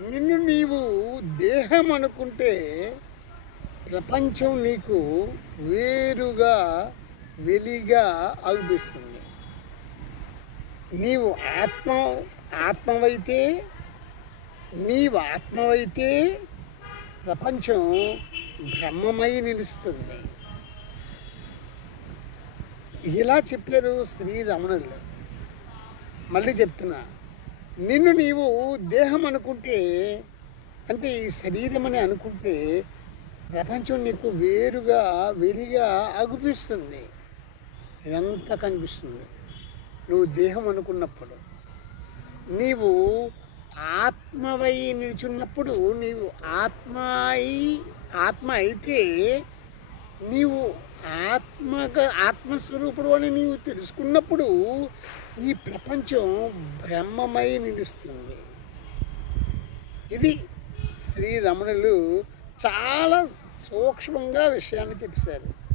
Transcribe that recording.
నిన్ను నీవు దేహం అనుకుంటే ప్రపంచం నీకు వేరుగా వెలిగా అనిపిస్తుంది. నీవు ఆత్మ ఆత్మవైతే నీవు ఆత్మవైతే ప్రపంచం బ్రహ్మమై నిలుస్తుంది. ఇలా చెప్పారు శ్రీరమణులు మళ్ళీ చెప్తున్నా. నిన్ను నీవు దేహం అనుకుంటే అంటే ఈ శరీరం అని అనుకుంటే ప్రపంచం నీకు వేరుగా వెలిగా అగుపిస్తుంది. ఇదంతా కనిపిస్తుంది. నువ్వు దేహం అనుకున్నప్పుడు నీవు ఆత్మవై నిలుచున్నప్పుడు నీవు ఆత్మ అయి ఆత్మ అయితే నీవు ఆత్మగా ఆత్మస్వరూపుడు అని నీవు తెలుసుకున్నప్పుడు ఈ ప్రపంచం బ్రహ్మమై నిలుస్తుంది. ఇది శ్రీరమణులు చాలా సూక్ష్మంగా విషయాన్ని చెప్పారు.